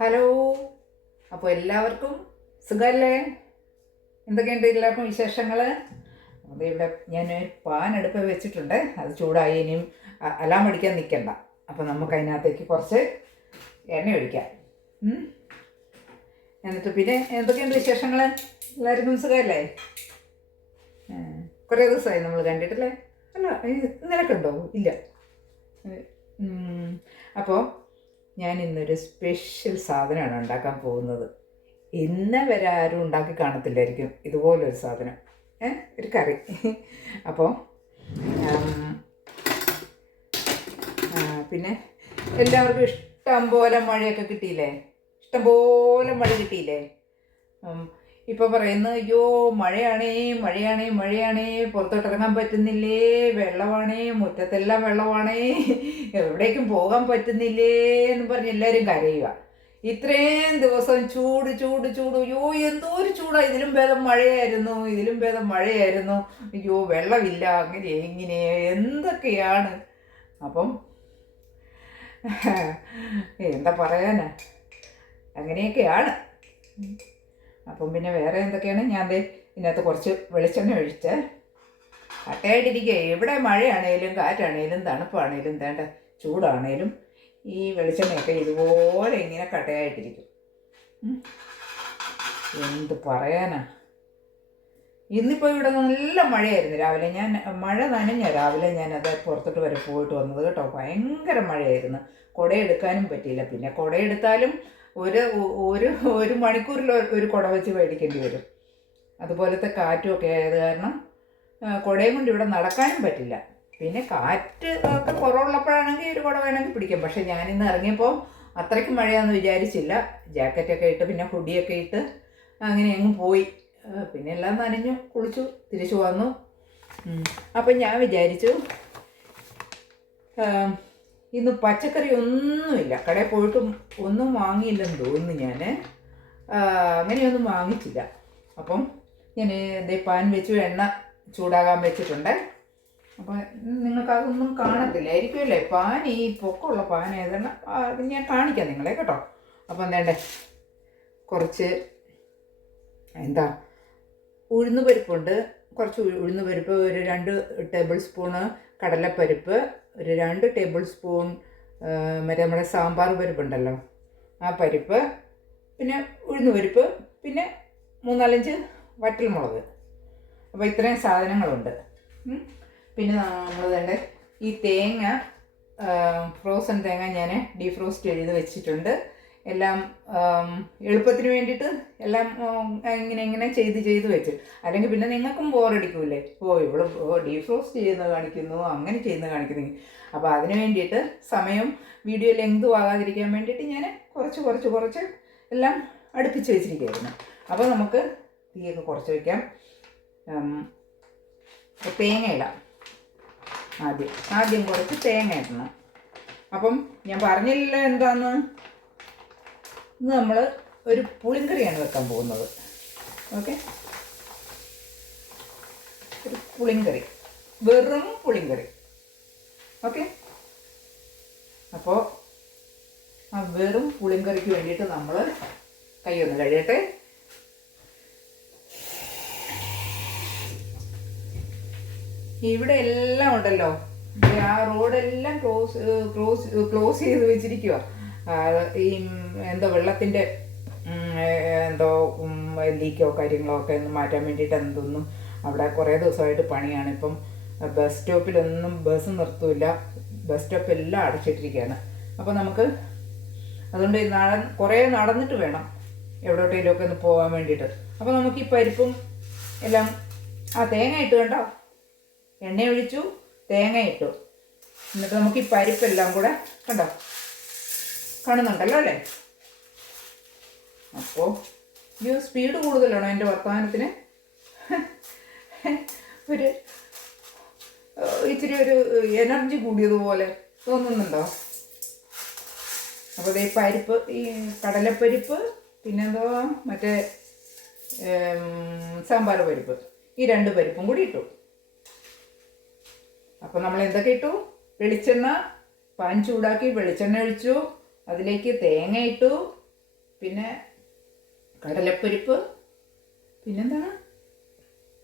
Hello. അപ്പോൾ എല്ലാവർക്കും സുഖമല്ലേ? എന്തൊക്കെയുണ്ട് എല്ലാവർക്കും വിശേഷങ്ങൾ? അത് ഇവിടെ ഞാൻ പാൻ അടുപ്പ് വെച്ചിട്ടുണ്ട്. അത് ചൂടായി. ഇനിയും അലാം അടിക്കാൻ നിൽക്കണ്ട. അപ്പോൾ നമുക്ക് അതിനകത്തേക്ക് കുറച്ച് എണ്ണ ഒഴിക്കാം. എന്നിട്ട് പിന്നെ എന്തൊക്കെയുണ്ട് വിശേഷങ്ങൾ? എല്ലാവർക്കും സുഖമല്ലേ? കുറേ ദിവസമായി നമ്മൾ കണ്ടിട്ടില്ലേ? അല്ല, നിനക്കുണ്ടോ? ഇല്ല. അപ്പോൾ ഞാൻ ഇന്നൊരു സ്പെഷ്യൽ സാധനമാണ് ഉണ്ടാക്കാൻ പോകുന്നത്. ഇന്ന് വരെ ആരും ഉണ്ടാക്കി കാണത്തില്ലായിരിക്കും ഇതുപോലൊരു സാധനം, ഒരു കറി. അപ്പോൾ പിന്നെ എല്ലാവർക്കും ഇഷ്ടം പോലെ മഴയൊക്കെ കിട്ടിയില്ലേ? ഇഷ്ടം പോലെ മഴ കിട്ടിയില്ലേ? ഇപ്പോൾ പറയുന്നത് അയ്യോ മഴയാണേ മഴയാണേ മഴയാണേ, പുറത്തോട്ടിറങ്ങാൻ പറ്റുന്നില്ലേ, വെള്ളമാണേ, മുറ്റത്തെല്ലാം വെള്ളമാണേ, എവിടേക്കും പോകാൻ പറ്റുന്നില്ലേ എന്ന് പറഞ്ഞ് എല്ലാവരും കരയുക. ഇത്രയും ദിവസം ചൂട് ചൂട് ചൂട്, അയ്യോ എന്തോ ഒരു ചൂടാണ്, ഇതിലും ഭേദം മഴയായിരുന്നു, ഇതിലും ഭേദം മഴയായിരുന്നു, അയ്യോ വെള്ളമില്ല, അങ്ങനെ ഇങ്ങനെ എന്തൊക്കെയാണ്. അപ്പം എന്താ പറയാനാ, അങ്ങനെയൊക്കെയാണ്. അപ്പം പിന്നെ വേറെ എന്തൊക്കെയാണ്? ഞാൻ ഇതിനകത്ത് കുറച്ച് വെളിച്ചെണ്ണ ഒഴിച്ച് കട്ടയായിട്ടിരിക്കുക. എവിടെ മഴയാണേലും കാറ്റാണേലും തണുപ്പാണേലും വേണ്ട ചൂടാണേലും ഈ വെളിച്ചെണ്ണയൊക്കെ ഇതുപോലെ ഇങ്ങനെ കട്ടയായിട്ടിരിക്കും. എന്ത് പറയാനാ, ഇന്നിപ്പോൾ ഇവിടെ നല്ല മഴയായിരുന്നു രാവിലെ. ഞാൻ മഴ നനഞ്ഞ രാവിലെ ഞാനത് പുറത്തോട്ട് വരെ പോയിട്ട് വന്നത് കേട്ടോ. ഭയങ്കര മഴയായിരുന്നു. കുടയെടുക്കാനും പറ്റിയില്ല. പിന്നെ കുടയെടുത്താലും ഒരു ഒരു ഒരു മണിക്കൂറിൽ ഒരു കുട വെച്ച് മേടിക്കേണ്ടി വരും. അതുപോലത്തെ കാറ്റുമൊക്കെ ആയത് കാരണം കുടയും കൊണ്ട് ഇവിടെ നടക്കാനും പറ്റില്ല. പിന്നെ കാറ്റ് ഒക്കെ കുറവുള്ളപ്പോഴാണെങ്കിൽ ഒരു കുട വേണമെങ്കിൽ പിടിക്കാം. പക്ഷേ ഞാനിന്ന് ഇറങ്ങിയപ്പോൾ അത്രയ്ക്ക് മഴയാണെന്ന് വിചാരിച്ചില്ല. ജാക്കറ്റൊക്കെ ഇട്ട് പിന്നെ ഹുഡിയൊക്കെ ഇട്ട് അങ്ങനെ അങ്ങ് പോയി. പിന്നെ എല്ലാം നനഞ്ഞു, കുളിച്ചു, തിരിച്ചു വന്നു. അപ്പം ഞാൻ വിചാരിച്ചു ഇന്ന് പച്ചക്കറി ഒന്നുമില്ല, കടയിൽ പോയിട്ടും ഒന്നും വാങ്ങിയില്ലെന്ന് തോന്നുന്നു. ഞാൻ അങ്ങനെയൊന്നും വാങ്ങിച്ചില്ല. അപ്പം ഞാൻ പാൻ വെച്ചു, എണ്ണ ചൂടാകാൻ വെച്ചിട്ടുണ്ട്. അപ്പം നിങ്ങൾക്കതൊന്നും കാണത്തില്ലായിരിക്കുമല്ലേ? പാൻ ഈ പൊക്കമുള്ള പാൻ ഏതാണ് ഞാൻ കാണിക്കാം നിങ്ങളെ കേട്ടോ. അപ്പം എന്തേണ്ടേ, കുറച്ച് എന്താ ഉഴുന്ന് പരിപ്പുണ്ട്. കുറച്ച് ഉഴുന്ന് പരിപ്പ്, ഒരു 2 ടേബിൾ സ്പൂണ് കടലപ്പരിപ്പ്, ഒരു 2 ടേബിൾ സ്പൂൺ മറ്റേ നമ്മുടെ സാമ്പാർ പരിപ്പുണ്ടല്ലോ ആ പരിപ്പ്, പിന്നെ ഉഴുന്ന് പരിപ്പ്, പിന്നെ 3-4 വറ്റൽമുളക്. അപ്പോൾ ഇത്രയും സാധനങ്ങളുണ്ട്. പിന്നെ നമ്മൾ തന്നെ ഈ തേങ്ങ, ഫ്രോസൺ തേങ്ങ ഞാൻ ഡീഫ്രോസ്റ്റ് ചെയ്ത് വെച്ചിട്ടുണ്ട്. എല്ലാം എളുപ്പത്തിന് വേണ്ടിയിട്ട് എല്ലാം ഇങ്ങനെ ചെയ്ത് വെച്ച്, അല്ലെങ്കിൽ പിന്നെ നിങ്ങൾക്കും ബോറടിക്കൂലേ, ഇവിടെ ഡീഫ്രോസ്റ്റ് ചെയ്യുന്നത് കാണിക്കുന്നു, അങ്ങനെ ചെയ്യുന്നത് കാണിക്കുന്നു. അപ്പോൾ അതിന് വേണ്ടിയിട്ട് സമയം വീഡിയോ ലെങ്ത് ആകാതിരിക്കാൻ വേണ്ടിയിട്ട് ഞാൻ കുറച്ച് എല്ലാം അടുപ്പിച്ച് വെച്ചിരിക്കുകയായിരുന്നു. അപ്പോൾ നമുക്ക് തീയൊക്കെ കുറച്ച് വയ്ക്കാം. തേങ്ങ ഇടാം. ആദ്യം കുറച്ച് തേങ്ങ ഇടണം. അപ്പം ഞാൻ പറഞ്ഞില്ലല്ലോ എന്താന്ന്. ഇന്ന് നമ്മൾ ഒരു പുളിങ്കറിയാണ് വെക്കാൻ പോകുന്നത്. ഓക്കെ, ഒരു പുളിങ്കറി, വെറും പുളിങ്കറി. ഓക്കെ, അപ്പോൾ ആ വെറും പുളിങ്കറിക്ക് വേണ്ടിയിട്ട് നമ്മൾ കൈ ഒന്ന് കഴിയട്ടെ. ഇവിടെ എല്ലാം ഉണ്ടല്ലോ, ആ റോഡെല്ലാം ക്ലോസ് ചെയ്ത് വെച്ചിരിക്കുക. ഈ എന്തോ വെള്ളത്തിൻ്റെ എന്തോ ലീക്കോ കാര്യങ്ങളോ ഒക്കെ ഒന്ന് മാറ്റാൻ വേണ്ടിയിട്ട് എന്തോന്നു അവിടെ കുറേ ദിവസമായിട്ട് പണിയാണ്. ഇപ്പം ബസ് സ്റ്റോപ്പിലൊന്നും ബസ് നിർത്തൂല, ബസ് സ്റ്റോപ്പ് എല്ലാം അടച്ചിട്ടിരിക്കുകയാണ്. അപ്പോൾ നമുക്ക് അതുകൊണ്ട് കുറേ നടന്നിട്ട് വേണം എവിടോട്ടേലൊക്കെ ഒന്ന് പോകാൻ വേണ്ടിയിട്ട്. അപ്പോൾ നമുക്ക് ഈ പരിപ്പും എല്ലാം, തേങ്ങ ഇട്ട് കണ്ടോ, എണ്ണ ഒഴിച്ചു, തേങ്ങ ഇട്ടു, എന്നിട്ട് നമുക്ക് ഈ പരിപ്പെല്ലാം കൂടെ കണ്ടോ, കാണുന്നുണ്ടല്ലോ അല്ലേ? അപ്പോൾ ഈ സ്പീഡ് കൂടുതലാണോ എൻ്റെ വർത്തമാനത്തിന്? ഇച്ചിരി ഒരു എനർജി കൂടിയതുപോലെ തോന്നുന്നുണ്ടോ? അപ്പോൾ ഈ പരിപ്പ്, ഈ കടലപ്പരിപ്പ്, പിന്നെന്തോ മറ്റേ സാമ്പാർ പരിപ്പ്, ഈ 2 പരിപ്പും കൂടി ഇട്ടു. അപ്പോൾ നമ്മൾ എന്തൊക്കെ ഇട്ടു? വെളിച്ചെണ്ണ, പാൻ ചൂടാക്കി വെളിച്ചെണ്ണ ഒഴിച്ചു, അതിലേക്ക് തേങ്ങ ഇട്ടു, പിന്നെ കടലപ്പരിപ്പ്, പിന്നെന്താണ്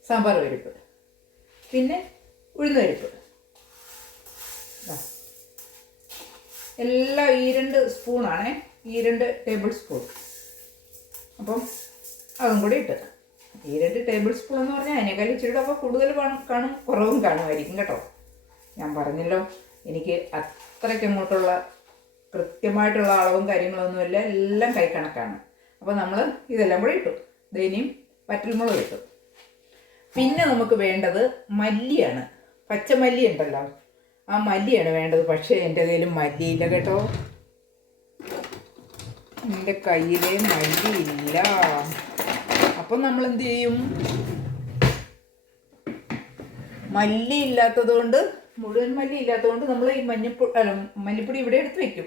സാമ്പാർ പരിപ്പ്, പിന്നെ ഉഴുന്ന് പരിപ്പ്. എല്ലാം ഈ 2 സ്പൂണാണേ, ഈ 2 ടേബിൾ സ്പൂൺ. അപ്പം അതും കൂടി ഇട്ട്, ഈ 2 ടേബിൾ സ്പൂൺ എന്ന് പറഞ്ഞാൽ അതിനേക്കാൾ ഇച്ചിരി അപ്പോൾ കൂടുതൽ കാണും, കുറവും കാണുമായിരിക്കും കേട്ടോ. ഞാൻ പറഞ്ഞല്ലോ എനിക്ക് അത്രയ്ക്ക് അങ്ങോട്ടുള്ള കൃത്യമായിട്ടുള്ള അളവും കാര്യങ്ങളൊന്നുമില്ല, എല്ലാം കൈക്കണക്കാണ്. അപ്പോൾ നമ്മൾ ഇതെല്ലാം കൂടി ഇട്ടു. ഇനിയും വറ്റൽമുളക് ഇട്ടു. പിന്നെ നമുക്ക് വേണ്ടത് മല്ലിയാണ്, പച്ചമല്ലി ഉണ്ടല്ലോ, ആ മല്ലിയാണ് വേണ്ടത്. പക്ഷേ എൻ്റെ കയ്യിൽ മല്ലിയില്ല കേട്ടോ, എൻ്റെ കയ്യിൽ മല്ലിയില്ല. അപ്പം നമ്മൾ എന്ത് ചെയ്യും? മല്ലി ഇല്ലാത്തത് കൊണ്ട്, മുഴുവൻ മല്ലി ഇല്ലാത്തത് കൊണ്ട് നമ്മൾ ഈ മല്ലിപ്പൊടി ഇവിടെ എടുത്ത് വയ്ക്കും.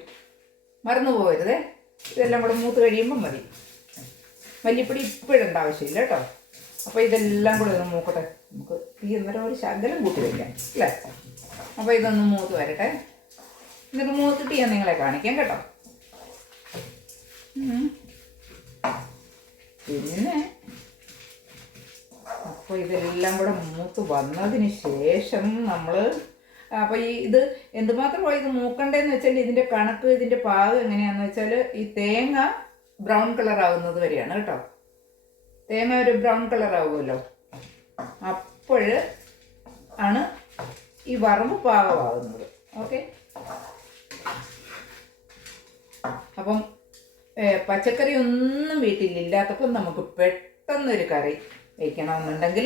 മറന്നു പോകരുതേ, ഇതെല്ലാം കൂടെ മൂത്ത് കഴിയുമ്പം മതി. മല്ലിപ്പൊടി ഇപ്പോഴിടേണ്ട ആവശ്യമില്ല കേട്ടോ. അപ്പോൾ ഇതെല്ലാം കൂടെ ഒന്ന് മൂക്കട്ടെ. നമുക്ക് ഈ അന്നേരം ഒരു ശകലം കൂട്ടി വയ്ക്കാം അല്ലേ. അപ്പോൾ ഇതൊന്ന് മൂത്ത് വരട്ടെ. എന്നിട്ട് മൂത്തിട്ട് ഞാൻ നിങ്ങളെ കാണിക്കാം കേട്ടോ. പിന്നെ അപ്പോൾ ഇതെല്ലാം കൂടെ മൂത്ത് വന്നതിന് ശേഷം നമ്മൾ അപ്പോൾ ഇത് എന്തുമാത്രമാണ് ഇത് മൂക്കണ്ടേന്ന് വെച്ചാൽ ഇതിൻ്റെ കണക്ക്, ഇതിൻ്റെ പാകം എങ്ങനെയാണെന്ന് വെച്ചാൽ ഈ തേങ്ങ ബ്രൗൺ കളർ ആകുന്നത് വരെയാണ് കേട്ടോ. തേങ്ങ ഒരു ബ്രൗൺ കളർ ആവുമല്ലോ, അപ്പോൾ ആണ് ഈ വറവ് പാകമാകുന്നത്. ഓക്കെ. അപ്പം പച്ചക്കറി ഒന്നും വീട്ടിലില്ലാത്തപ്പോൾ നമുക്ക് പെട്ടെന്നൊരു കറി വയ്ക്കണമെന്നുണ്ടെങ്കിൽ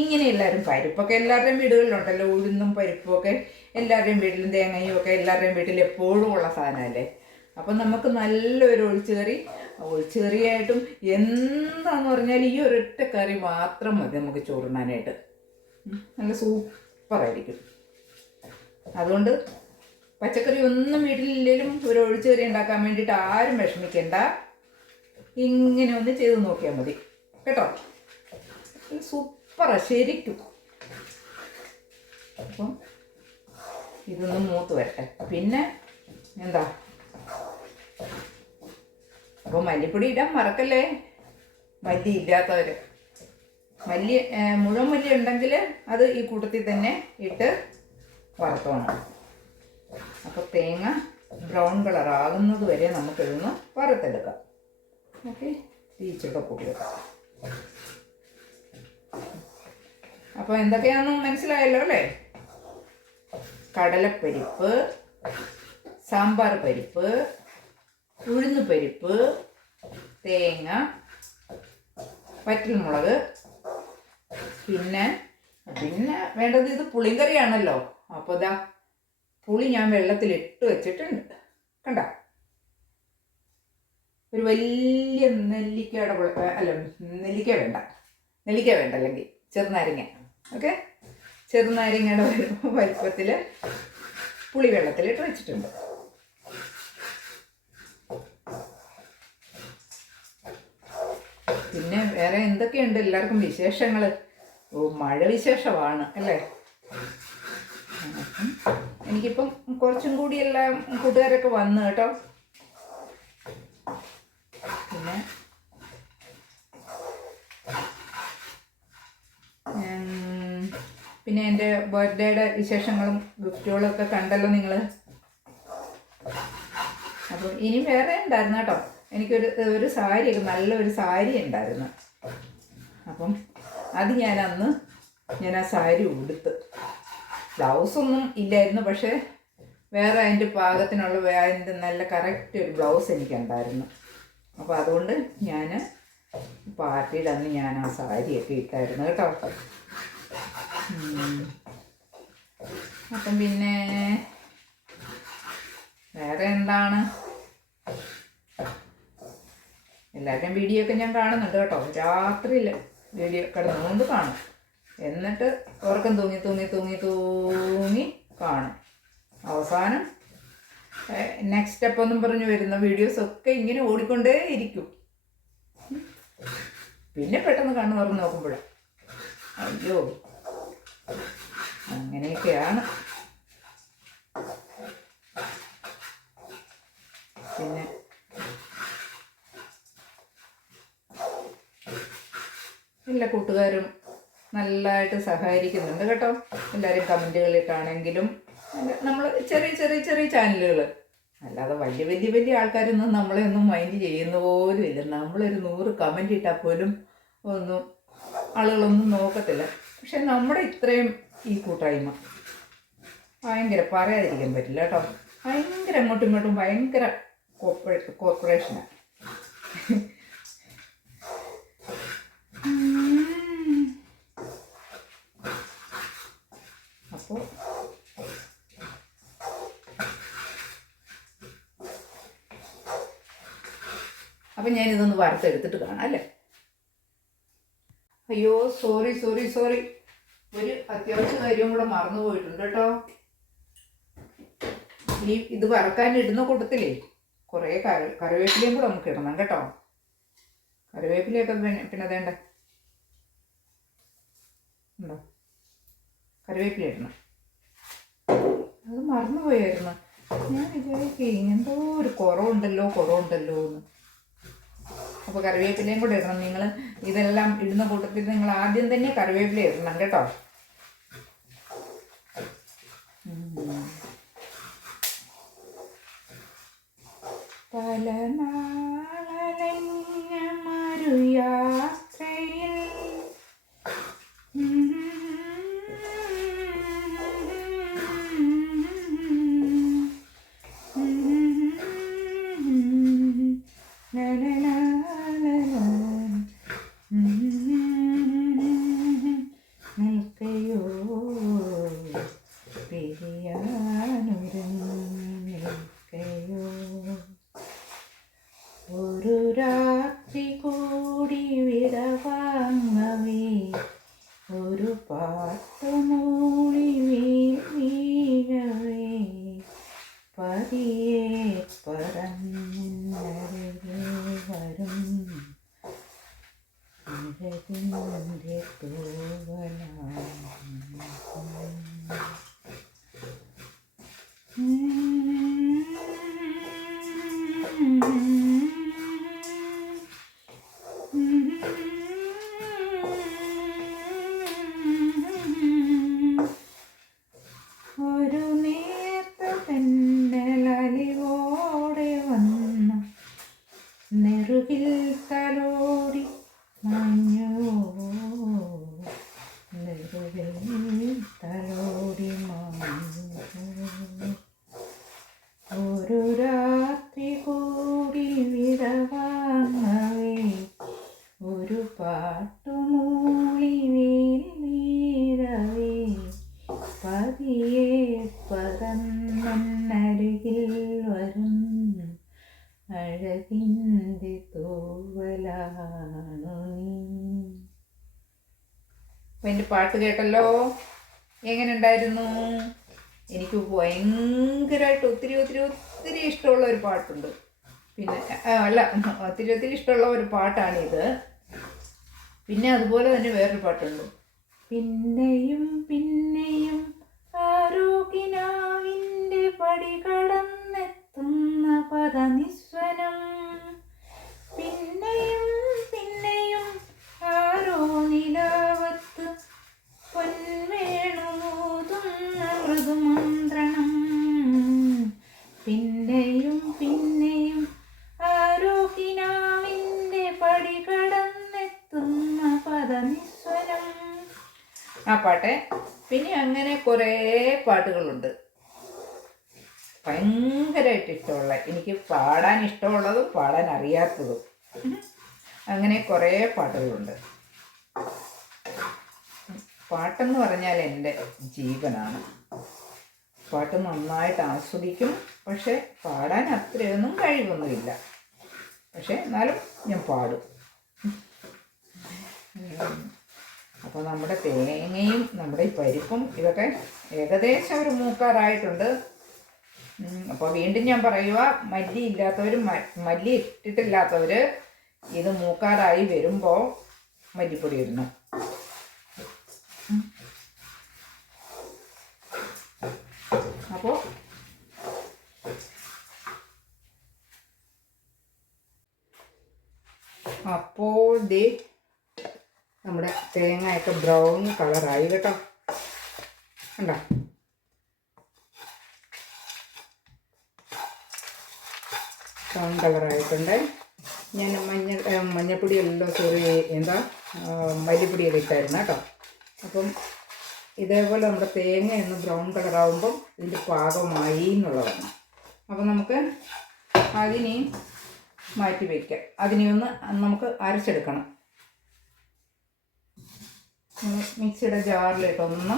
ഇങ്ങനെ എല്ലാവരും പരിപ്പൊക്കെ എല്ലാവരുടെയും വീടുകളിലുണ്ടല്ലോ, ഉഴുന്നും പരിപ്പൊക്കെ എല്ലാവരുടെയും വീട്ടിലും തേങ്ങയും ഒക്കെ എല്ലാവരുടെയും വീട്ടിൽ എപ്പോഴും ഉള്ള സാധനമല്ലേ. അപ്പം നമുക്ക് നല്ലൊരു ഒഴിച്ചുകറിയായിട്ടും എന്താന്ന് പറഞ്ഞാൽ ഈ ഒരൊറ്റ കറി മാത്രം മതി നമുക്ക് ചോറുണ്ണാനായിട്ട്. നല്ല സൂപ്പറായിരിക്കും. അതുകൊണ്ട് പച്ചക്കറി ഒന്നും വീട്ടിലില്ലെങ്കിലും ഒരു ഒഴിച്ചുകറി ഉണ്ടാക്കാൻ വേണ്ടിയിട്ട് ആരും വിഷമിക്കേണ്ട, ഇങ്ങനെ ഒന്ന് ചെയ്ത് നോക്കിയാൽ മതി കേട്ടോ. സൂപ്പറാണ് ശരിക്കും. അപ്പം ഇതൊന്ന് മൂത്ത് വരട്ടെ. പിന്നെ എന്താ, അപ്പോൾ മല്ലിപ്പൊടി ഇടാൻ മറക്കല്ലേ, മല്ലി ഇല്ലാത്തവർ. മുഴുവൻ മല്ലി ഉണ്ടെങ്കിൽ അത് ഈ കൂട്ടത്തിൽ തന്നെ ഇട്ട് വറുത്തോണം. അപ്പോൾ തേങ്ങ ബ്രൗൺ കളർ ആകുന്നത് വരെ നമുക്കിതൊന്ന് വറുത്തെടുക്കാം. ഓക്കെ, തീച്ചൊക്കെ കൂടി വെക്കാം. അപ്പോൾ എന്തൊക്കെയാണെന്ന് മനസ്സിലായല്ലോ അല്ലേ. കടലപ്പരിപ്പ്, സാമ്പാർ പരിപ്പ്, ഉഴുന്ന് പരിപ്പ്, തേങ്ങ, വറ്റൽമുളക്, പിന്നെ വേണ്ടത് ഇത് പുളിങ്കറിയാണല്ലോ. അപ്പോൾ ഇതാ പുളി ഞാൻ വെള്ളത്തിലിട്ട് വെച്ചിട്ടുണ്ട് കണ്ട. ഒരു വലിയ നെല്ലിക്കയുടെ നെല്ലിക്ക വേണ്ട അല്ലെങ്കിൽ ചെറുനാരങ്ങ. ഓക്കെ, ചെറുനാരങ്ങയുടെ വലിപ്പത്തിൽ പുളി വെള്ളത്തിലിട്ട് വെച്ചിട്ടുണ്ട്. പിന്നെ വേറെ എന്തൊക്കെയുണ്ട് എല്ലാവർക്കും വിശേഷങ്ങൾ? മഴ വിശേഷമാണ് അല്ലേ. എനിക്കിപ്പം കുറച്ചും കൂടി എല്ലാം കൂട്ടുകാരൊക്കെ വന്നു കേട്ടോ. പിന്നെ എൻ്റെ ബർത്ത്ഡേയുടെ വിശേഷങ്ങളും ഗിഫ്റ്റുകളും ഒക്കെ കണ്ടല്ലോ നിങ്ങൾ. അപ്പം ഇനി വേറെ ഉണ്ടായിരുന്നു കേട്ടോ. എനിക്കൊരു സാരിയൊക്കെ നല്ലൊരു സാരി ഉണ്ടായിരുന്നു. അപ്പം അത് ഞാൻ ആ സാരി ഉടുത്ത്. ബ്ലൗസൊന്നും ഇല്ലായിരുന്നു, പക്ഷേ വേറെ അതിൻ്റെ പാകത്തിനുള്ള അതിൻ്റെ നല്ല കറക്റ്റ് ഒരു ബ്ലൗസ് എനിക്കുണ്ടായിരുന്നു. അപ്പോൾ അതുകൊണ്ട് ഞാൻ പാർട്ടിയുടെ അന്ന് ഞാൻ ആ സാരിയൊക്കെ ഇട്ടായിരുന്നു കേട്ടോ. അപ്പം പിന്നെ വേറെ എന്താണ്, എല്ലാവരുടെയും വീഡിയോ ഒക്കെ ഞാൻ കാണുന്നുണ്ട് കേട്ടോ. രാത്രിയിൽ വീഡിയോ കിടന്നുകൊണ്ട് കാണും, എന്നിട്ട് ഉറക്കം തൂങ്ങി കാണും. അവസാനം നെക്സ്റ്റ് സ്റ്റെപ്പ് എന്നും പറഞ്ഞു വരുന്ന വീഡിയോസൊക്കെ ഇങ്ങനെ ഓടിക്കൊണ്ടേ ഇരിക്കും. പിന്നെ പെട്ടെന്ന് കണ്ണു തുറന്ന് നോക്കുമ്പോഴാണ് അയ്യോ, അങ്ങനെയൊക്കെയാണ്. പിന്നെ എല്ലാ കൂട്ടുകാരും നല്ലതായിട്ട് സഹകരിക്കുന്നുണ്ട് കേട്ടോ. എല്ലാവരും കമൻറ്റുകളിട്ടാണെങ്കിലും നമ്മൾ ചെറിയ ചെറിയ ചെറിയ ചാനലുകൾ, അല്ലാതെ വലിയ വലിയ വലിയ ആൾക്കാരൊന്നും നമ്മളെ ഒന്നും മൈൻഡ് ചെയ്യുന്ന പോലും ഇല്ല. നമ്മളൊരു 100 കമൻറ്റ് ഇട്ടാൽ പോലും ഒന്നും ആളുകളൊന്നും നോക്കത്തില്ല. പക്ഷെ നമ്മുടെ ഇത്രയും ഈ കൂട്ടായ്മ ഭയങ്കര പറയാതിരിക്കാൻ പറ്റില്ല കേട്ടോ. ഭയങ്കര അങ്ങോട്ടും ഇങ്ങോട്ടും ഭയങ്കര കോർപ്പറേഷനാണ്. അപ്പോൾ അപ്പം ഞാനിതൊന്ന് വറുത്തെടുത്തിട്ട് കാണാം അല്ലേ. അയ്യോ സോറി സോറി സോറി, ഒരു അത്യാവശ്യ കാര്യം കൂടെ മറന്നു പോയിട്ടുണ്ട് കേട്ടോ. ഇത് വറക്കാനിടുന്ന കൂട്ടത്തിലേ കുറേ കറിവേപ്പിലയും കൂടെ നമുക്ക് ഇടണം കേട്ടോ. കറിവേപ്പിലയൊക്കെ പിന്നെ വേണ്ട ഉണ്ടോ, കറിവേപ്പില ഇടണം. അത് മറന്നുപോയായിരുന്നു. ഞാൻ വിചാരിക്കും എന്തോ ഒരു കുറവുണ്ടല്ലോ എന്ന്. അപ്പോൾ കറിവേപ്പിലയും കൂടെ ഇടണം. നിങ്ങൾ ഇതെല്ലാം ഇടുന്ന കൂട്ടത്തിൽ നിങ്ങൾ ആദ്യം തന്നെ കറിവേപ്പില ഇടണം കേട്ടോ. പല നാളലഞ്ഞ മറുയാത്രയിൽ ഒരു രാത്രി കൂടി വിടവാങ്ങവേ ഒരു പാട്ടുമൂളി വീഴവേ പതിയെ പറന്നരികെ വരും അഴകിൻ്റെ തൂവലാണ്. ഒരു നേർത്ത തെന്നലലിവോടെ വന്ന നെറുകിൽ തലോടി മഞ്ഞു, നെറുകിൽ തലോടി മഞ്ഞു. ഒരു രാത്രി കൂടി വിടവാങ്ങവേ ഒരു പാട്ടുമൂളി വീഴവേ പതിയെ പറന്നരികിൽ വരും അഴകിൻ്റെ തൂവലാണു നീ. അപ്പം എൻ്റെ പാട്ട് കേട്ടല്ലോ, എങ്ങനെ ഉണ്ടായിരുന്നു? എനിക്ക് ഭയങ്കരമായിട്ട് ഒത്തിരി ഒത്തിരി ഒത്തിരി ഇഷ്ടമുള്ള ഒരു പാട്ടുണ്ട്. പിന്നെ അല്ല, ഒത്തിരി ഒത്തിരി ഇഷ്ടമുള്ള ഒരു പാട്ടാണിത്. പിന്നെ അതുപോലെ തന്നെ വേറൊരു പാട്ടുണ്ട്. പിന്നെയും പിന്നെയും ആരോഗ്യനാവിൻ്റെ പടി കടന്നെത്തുന്ന പദനിസ്വനം, പിന്നെയും പിന്നെയും ആരോ നിലാവത്ത് പൊൻവേണുമൂതുന്ന മൃദുമന്ത്രണം, പിന്നെയും പിന്നെയും ആരോഗ്യനാവിൻ്റെ പടി കടന്നെത്തുന്ന പദനിസ്വനം. ആ പാട്ട്. പിന്നെ അങ്ങനെ കുറേ പാട്ടുകളുണ്ട് ഭയങ്കരമായിട്ട് ഇഷ്ടമുള്ള, എനിക്ക് പാടാൻ ഇഷ്ടമുള്ളതും പാടാൻ അറിയാത്തതും, അങ്ങനെ കുറേ പാട്ടുകളുണ്ട്. പാട്ടെന്ന് പറഞ്ഞാൽ എൻ്റെ ജീവനാണ്. പാട്ട് നന്നായിട്ട് ആസ്വദിക്കും, പക്ഷെ പാടാൻ അത്രയൊന്നും കഴിവൊന്നുമില്ല. പക്ഷെ എന്നാലും ഞാൻ പാടും. അപ്പോൾ നമ്മുടെ തേങ്ങയും നമ്മുടെ ഈ പരിപ്പും ഇതൊക്കെ ഏകദേശം ഒരു മൂക്കാറായിട്ടുണ്ട്. അപ്പോൾ വീണ്ടും ഞാൻ പറയുക, മല്ലി ഇല്ലാത്തവർ, മല്ലി ഇട്ടിട്ടില്ലാത്തവർ ഇത് മൂക്കാറായി വരുമ്പോൾ മല്ലിപ്പൊടി ഇടണം. അപ്പോൾ ദേ നമ്മുടെ തേങ്ങയൊക്കെ ബ്രൗൺ കളറായി കേട്ടോ. കണ്ടോ? ബ്രൗൺ കളറായിട്ടുണ്ട്. ഞാൻ മഞ്ഞപ്പൊടിയല്ലോ, സോറി, മല്ലിപ്പൊടിയൊക്കെ ഇട്ടായിരുന്നു കേട്ടോ. അപ്പം ഇതേപോലെ നമ്മുടെ തേങ്ങ ഒന്ന് ബ്രൗൺ കളറാകുമ്പം ഇതിൻ്റെ പാകമായി എന്നുള്ളതാണ്. അപ്പം നമുക്ക് അതിനെ മാറ്റി വയ്ക്കാം. അതിനെ ഒന്ന് നമുക്ക് അരച്ചെടുക്കണം. മിക്സിയുടെ ജാറിലിട്ടൊന്ന്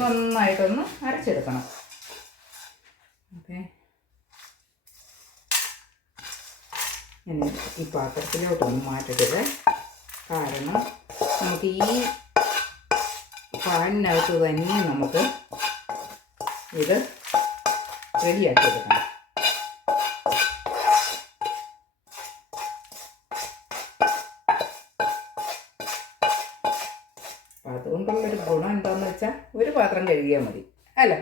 നന്നായിട്ടൊന്ന് അരച്ചെടുക്കണം. ഓക്കെ, ഞാൻ ഈ പാത്രത്തിലോട്ടൊന്ന് മാറ്റരുത്. കാരണം നമുക്ക് ഈ പാനിനകത്ത് തന്നെ നമുക്ക് ഇത് റെഡിയാക്കി എടുക്കണം. അതുകൊണ്ടുള്ളൊരു ഗുണം എന്താണെന്ന് വെച്ചാൽ ഒരു പാത്രം കഴുകിയാൽ മതി അല്ലേ.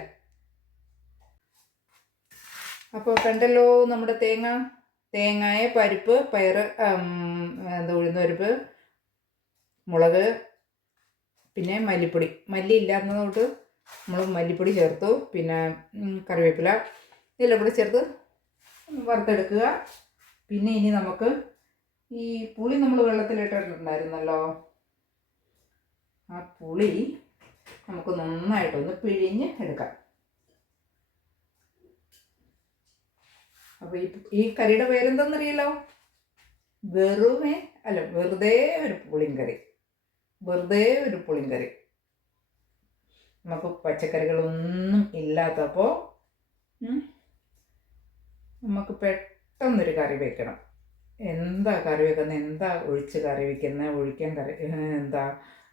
അപ്പോൾ കണ്ടല്ലോ, നമ്മുടെ തേങ്ങായ പരിപ്പ്, പയറ്, ഉഴുന്നുപരിപ്പ്, മുളക്, പിന്നെ മല്ലിപ്പൊടി. മല്ലി ഇല്ലാത്തതുകൊണ്ട് നമ്മൾ മല്ലിപ്പൊടി ചേർത്തു. പിന്നെ കറിവേപ്പില ഇതെല്ലാം കൂടെ ചേർത്ത് വറുത്തെടുക്കുക. പിന്നെ ഇനി നമുക്ക് ഈ പുളി നമ്മൾ വെള്ളത്തിലിട്ടിട്ടുണ്ടായിരുന്നല്ലോ, ആ പുളി നമുക്ക് നന്നായിട്ടൊന്ന് പിഴിഞ്ഞ് എടുക്കാം. അപ്പോൾ ഈ കറിയുടെ പേരെന്തെന്നറിയല്ലോ? വെറുതെ ഒരു പുളിങ്കറി. വെറുതെ ഒരു പുളിങ്കറി. നമുക്ക് പച്ചക്കറികളൊന്നും ഇല്ലാത്തപ്പോൾ നമുക്ക് പെട്ടെന്നൊരു കറി വെക്കണം. എന്താ കറി വെക്കുന്നത്, എന്താ ഒഴിച്ച് കറി വയ്ക്കുന്നത്, ഒഴിക്കാൻ കറി എന്താ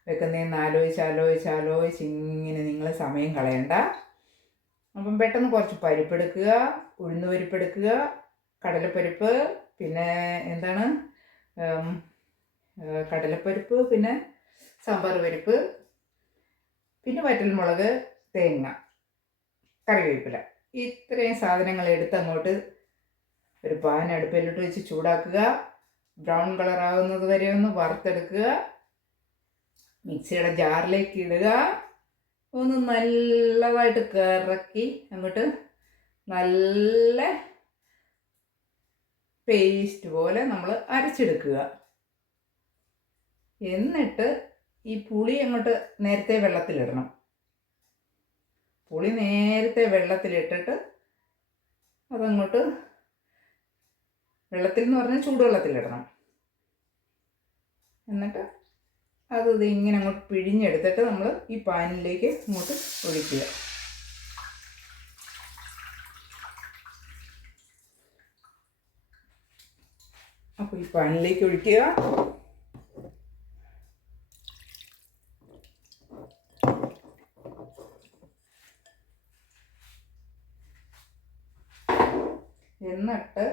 വെക്കുന്നതെന്ന് ആലോചിച്ച് ഇങ്ങനെ നിങ്ങൾ സമയം കളയണ്ട. അപ്പം പെട്ടെന്ന് കുറച്ച് പരിപ്പെടുക്കുക, ഉഴുന്ന് പരിപ്പെടുക്കുക, കടലപ്പരിപ്പ്, പിന്നെ കടലപ്പരിപ്പ്, പിന്നെ സാമ്പാർ പരിപ്പ്, പിന്നെ വറ്റൽമുളക്, തേങ്ങ, കറിവേപ്പില. ഇത്രയും സാധനങ്ങൾ എടുത്ത് അങ്ങോട്ട് ഒരു പാൻ അടുപ്പിലോട്ട് വെച്ച് ചൂടാക്കുക. ബ്രൗൺ കളറാകുന്നത് വരെ ഒന്ന് വറുത്തെടുക്കുക. മിക്സിയുടെ ജാറിലേക്ക് ഇടുക. ഒന്ന് നല്ലതായിട്ട് കറക്കി അങ്ങോട്ട് നല്ല പേസ്റ്റ് പോലെ നമ്മൾ അരച്ചെടുക്കുക. എന്നിട്ട് ഈ പുളി അങ്ങോട്ട് നേരത്തെ വെള്ളത്തിലിടണം. പുളി നേരത്തെ വെള്ളത്തിലിട്ടിട്ട് അതങ്ങോട്ട്, വെള്ളത്തിൽ എന്ന് പറഞ്ഞാൽ ചൂടുവെള്ളത്തിലിടണം. എന്നിട്ട് അത് ഇങ്ങനെ അങ്ങോട്ട് പിഴിഞ്ഞെടുത്തിട്ട് നമ്മൾ ഈ പാനിലേക്ക് അങ്ങോട്ട് ഒഴിക്കുക. അപ്പോൾ ഈ പാനിലേക്ക് ഒഴിക്കുക. എന്നിട്ട്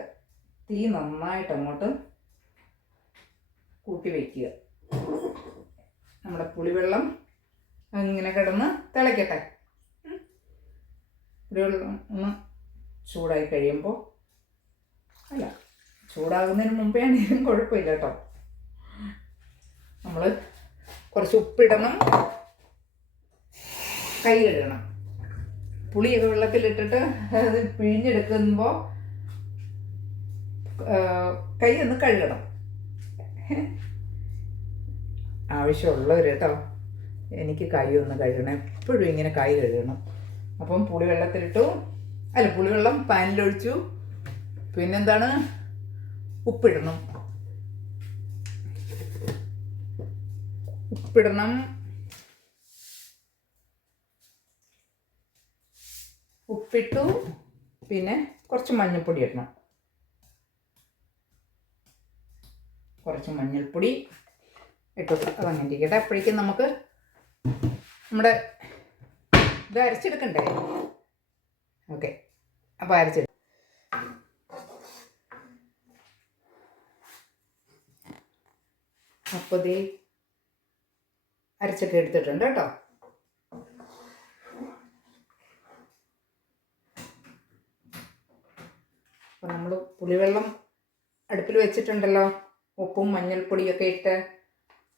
തീ നന്നായിട്ട് അങ്ങോട്ട് കൂട്ടി വയ്ക്കുക. നമ്മുടെ പുളിവെള്ളം അങ്ങനെ കിടന്ന് തിളയ്ക്കട്ടെ. പുളിവെള്ളം ഒന്ന് ചൂടായി കഴിയുമ്പോൾ, ചൂടാകുന്നതിന് മുമ്പേ ആണെങ്കിലും കുഴപ്പമില്ല കേട്ടോ, നമ്മൾ കുറച്ച് ഉപ്പിടണം, കൈ കഴുകണം. പുളിയൊക്കെ വെള്ളത്തിലിട്ടിട്ട് അത് പിഴിഞ്ഞെടുക്കുമ്പോൾ കൈ ഒന്ന് കഴുകണം. ആവശ്യമുള്ളവർ കേട്ടോ, എനിക്ക് കൈ ഒന്ന് കഴുകണം, എപ്പോഴും ഇങ്ങനെ കൈ കഴുകണം. അപ്പം പുളിവെള്ളം പാനിലൊഴിച്ചു. പിന്നെന്താണ്, ഉപ്പിടണം. ഉപ്പിട്ടു. പിന്നെ കുറച്ച് മഞ്ഞൾപ്പൊടി ഇടണം. കുറച്ച് മഞ്ഞൾപ്പൊടി ഇട്ടു. അതങ്ങനെ ഇരിക്കട്ടെ. അപ്പോഴേക്കും നമുക്ക് നമ്മുടെ ഇത് അരച്ചെടുക്കണ്ടേ. ഓക്കെ, അപ്പോൾ അരച്ചെടുക്കും. അപ്പോൾ ഇത് അരച്ചൊക്കെ എടുത്തിട്ടുണ്ട് കേട്ടോ. അപ്പോൾ നമ്മൾ പുളിവെള്ളം അടുപ്പിൽ വെച്ചിട്ടുണ്ടല്ലോ, ഉപ്പും മഞ്ഞൾപ്പൊടിയൊക്കെ ഇട്ട്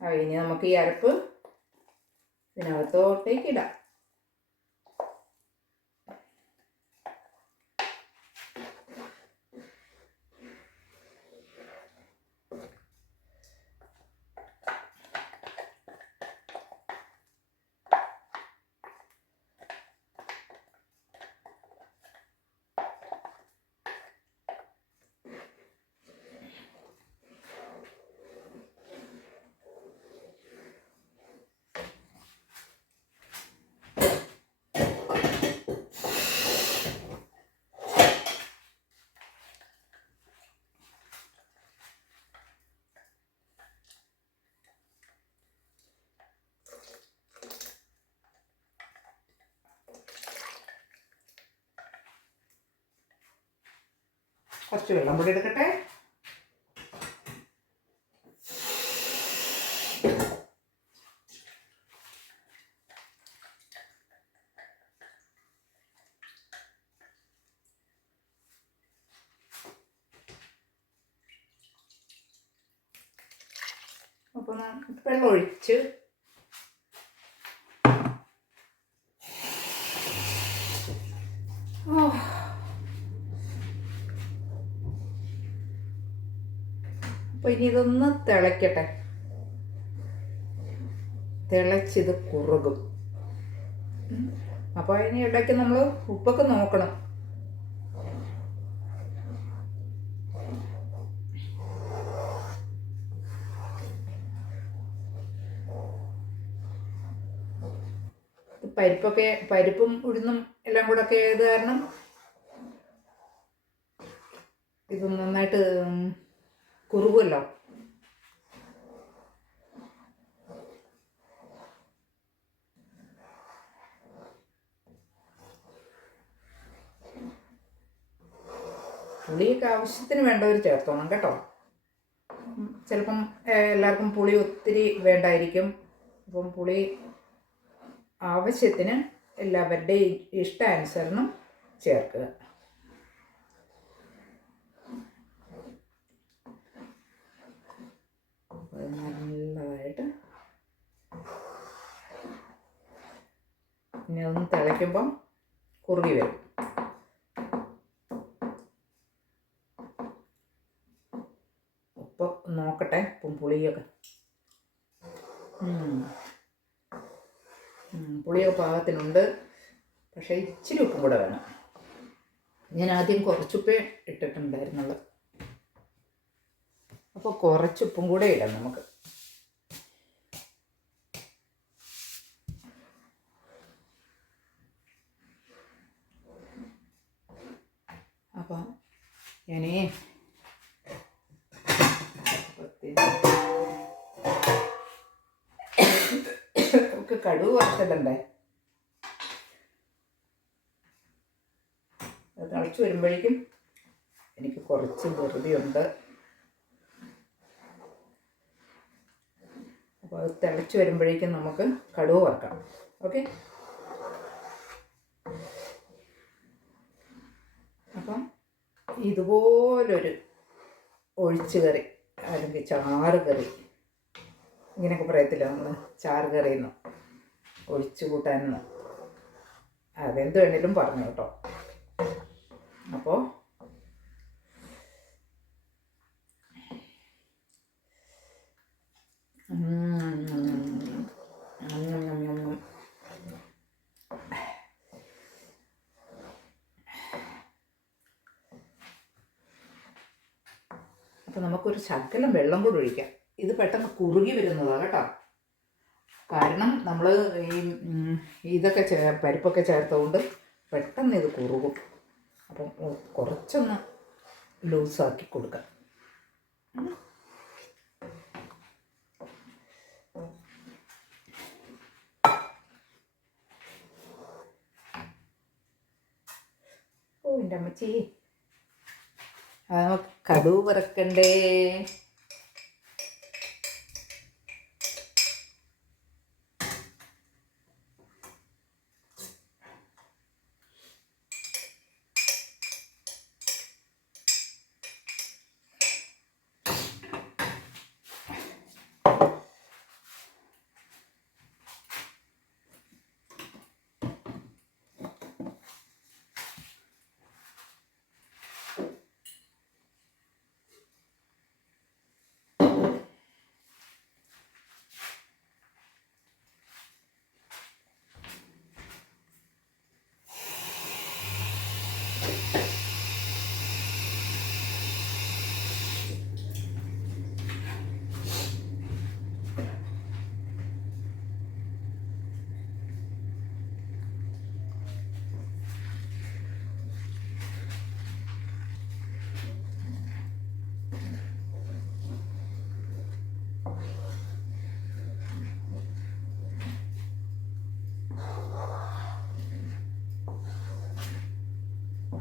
ഇനി നമുക്ക് ഈ അരപ്പ് ഇതിനകത്തോട്ടേക്ക് ഇടാം. കുറച്ച് വെള്ളം കൂടി എടുക്കട്ടെ. അപ്പോൾ വെള്ളം ഒഴിച്ച് അപ്പോൾ ഇനി ഇതൊന്ന് തിളയ്ക്കട്ടെ. തിളച്ചിത് കുറുകും. അപ്പോൾ ഇനി ഇടയ്ക്ക് നമ്മൾ ഉപ്പൊക്കെ നോക്കണം. പരിപ്പും ഉഴുന്നും എല്ലാം കൂടെ ഒക്കെ ആയത് കാരണം ഇത് നന്നായിട്ട് കുറുകുമല്ലോ. പുളിയൊക്കെ ആവശ്യത്തിന് വേണ്ടവർ ചേർത്തോണം കേട്ടോ. ചിലപ്പം എല്ലാവർക്കും പുളി ഒത്തിരി വേണ്ടായിരിക്കും. അപ്പം പുളി ആവശ്യത്തിന് എല്ലാവരുടെയും ഇഷ്ടാനുസരണം ചേർക്കുക. നല്ലതായിട്ട് ഇനി ഒന്ന് തിളയ്ക്കുമ്പം കുറുകി വരും. ഉപ്പ് നോക്കട്ടെ, ഉപ്പും പുളിയൊക്കെ. പുളിയൊക്കെ പാകത്തിനുണ്ട്. പക്ഷേ ഇച്ചിരി ഉപ്പും കൂടെ വേണം. ഞാൻ ആദ്യം കുറച്ചുപ്പേ ഇട്ടിട്ടുണ്ടായിരുന്നുള്ളൂ. അപ്പോൾ കുറച്ചുപ്പും കൂടെ ഇടാം നമുക്ക്. അപ്പോൾ ഞാനേ നമുക്ക് കടുക് വറുത്തിടണ്ടേ. അത് തിളച്ച് വരുമ്പോഴേക്കും എനിക്ക് കുറച്ച് ധൃതിയുണ്ട്. അപ്പോൾ അത് തിളച്ച് വരുമ്പോഴേക്കും നമുക്ക് കടുക് വറുക്കാം. ഓക്കെ. അപ്പം ഇതുപോലൊരു ഒഴിച്ച് കറി അല്ലെങ്കിൽ ചാറ് കറി, ഇങ്ങനെയൊക്കെ പറയത്തില്ല നമ്മൾ, ചാറ് കറിയെന്നോ ഒഴിച്ച് കൂട്ടാനെന്നോ, അതെന്ത് വേണേലും പറഞ്ഞു കേട്ടോ. അപ്പോൾ അപ്പോൾ നമുക്കൊരു ശകലം വെള്ളം കൂടി ഒഴിക്കാം. ഇത് പെട്ടെന്ന് കുറുകി വരുന്നതാണ് കേട്ടോ. കാരണം നമ്മൾ ഇതൊക്കെ പരിപ്പൊക്കെ ചേർത്തുകൊണ്ട് പെട്ടെന്ന് ഇത് കുറുകും. അപ്പം കുറച്ചൊന്ന് ലൂസാക്കി കൊടുക്കാം. ഓ എൻ്റെ അമ്മച്ചി, കടുക് വറക്കണ്ടേ.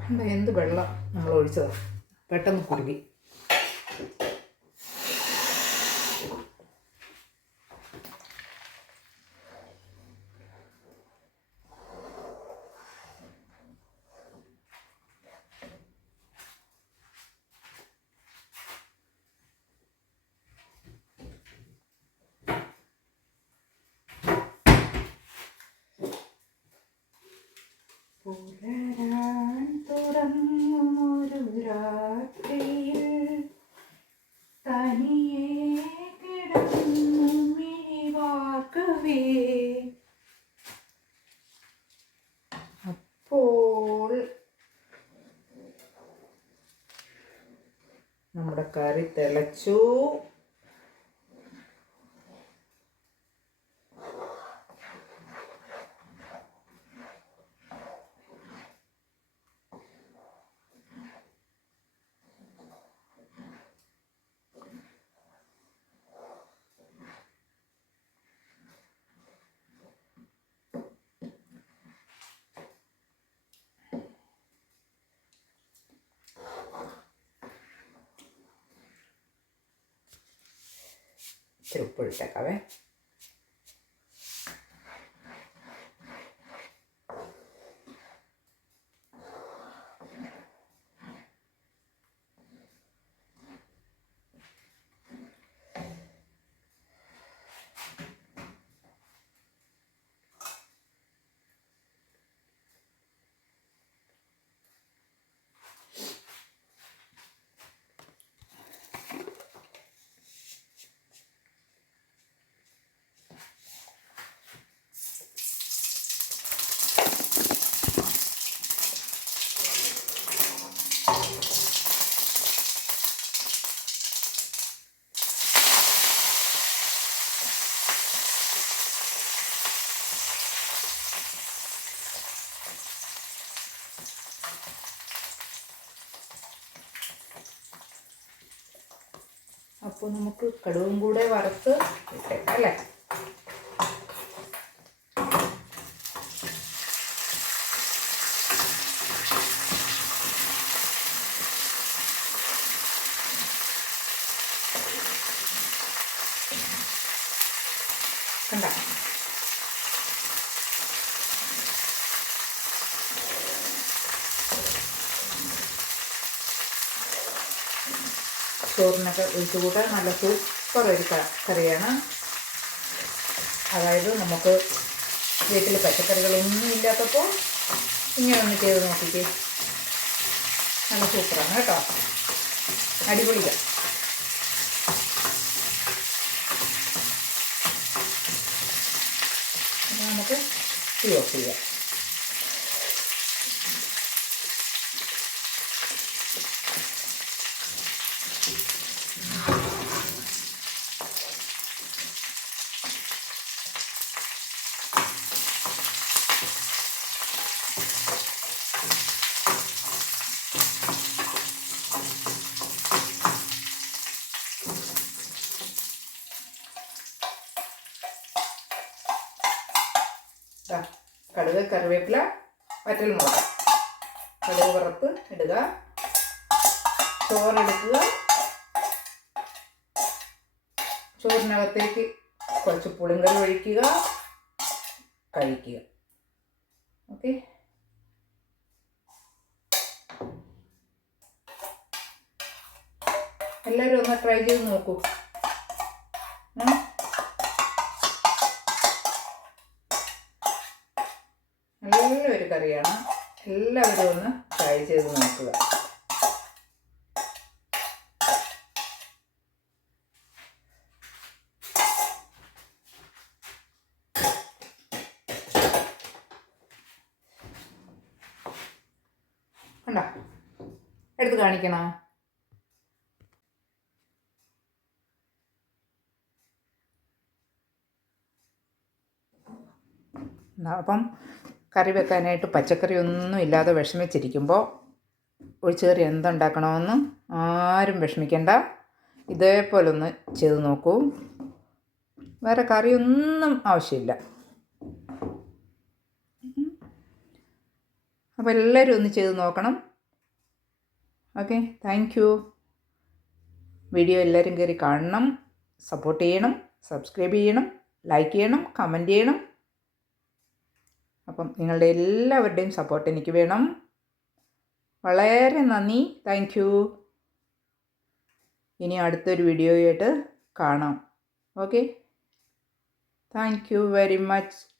എന്താ എന്ത് വെള്ളം നമ്മൾ ഒഴിച്ചത് പെട്ടെന്ന് കുറുകി. പുലരാൻ തുടങ്ങുമൊരു രാത്രിയിൽ തനിയെ കിടന്നു മിഴിവാർക്കവേ, അപ്പോൾ നമ്മുടെ കറി തിളച്ചു. ഇച്ചിരി ഉപ്പ് ഇട്ടേക്കാവേ. അപ്പോൾ നമുക്ക് കടുകും കൂടെ വറുത്ത് ഇട്ടേക്കാം അല്ലേ. കണ്ട ചോറിനൊക്കെ ഒഴിച്ചു കൂട്ടാൻ നല്ല സൂപ്പർ ഒരു കറിയാണ്. അതായത് നമുക്ക് വീട്ടിൽ പച്ചക്കറികളൊന്നും ഇല്ലാത്തപ്പോൾ ഇങ്ങനെ ഒന്ന് ചെയ്ത് നോക്കിക്കേ, നല്ല സൂപ്പറാണ് കേട്ടോ, അടിപൊളിയാണ്. അപ്പോൾ നമുക്ക് തീ ഓഫ് ചെയ്യാം. കടുക്, കറിവേപ്പില, വറ്റൽമുളക്, കടുക് വറുത്ത് ഇടുക, ചോറെടുക്കുക, ചോറിനകത്തേക്ക് കുറച്ച് പുളിങ്കറി ഒഴിക്കുക, കഴിക്കുക. ഓക്കെ, എല്ലാവരും ഒന്ന് ട്രൈ ചെയ്ത് നോക്കൂ. നല്ലൊരു കറിയാണ്, എല്ലാവരും ഒന്ന് ട്രൈ ചെയ്ത് നോക്കുക. കണ്ടോ, എടുത്ത് കാണിക്കണോ? അപ്പം കറി വെക്കാനായിട്ട് പച്ചക്കറി ഒന്നും ഇല്ലാതെ വിഷമിച്ചിരിക്കുമ്പോൾ ഒഴിച്ചുകറി എന്തുണ്ടാക്കണമെന്ന് ആരും വിഷമിക്കേണ്ട. ഇതേപോലൊന്ന് ചെയ്ത് നോക്കൂ, വേറെ കറിയൊന്നും ആവശ്യമില്ല. അപ്പോൾ എല്ലാവരും ഒന്ന് ചെയ്ത് നോക്കണം. Okay, thank you. വീഡിയോ എല്ലാവരും കയറി കാണണം, സപ്പോർട്ട് ചെയ്യണം, സബ്സ്ക്രൈബ് ചെയ്യണം, ലൈക്ക് ചെയ്യണം, കമൻറ്റ് ചെയ്യണം. അപ്പം നിങ്ങളുടെ എല്ലാവരുടെയും സപ്പോർട്ട് എനിക്ക് വേണം. വളരെ നന്ദി, താങ്ക് യു. ഇനി അടുത്തൊരു വീഡിയോയായിട്ട് കാണാം. Okay, thank you very much.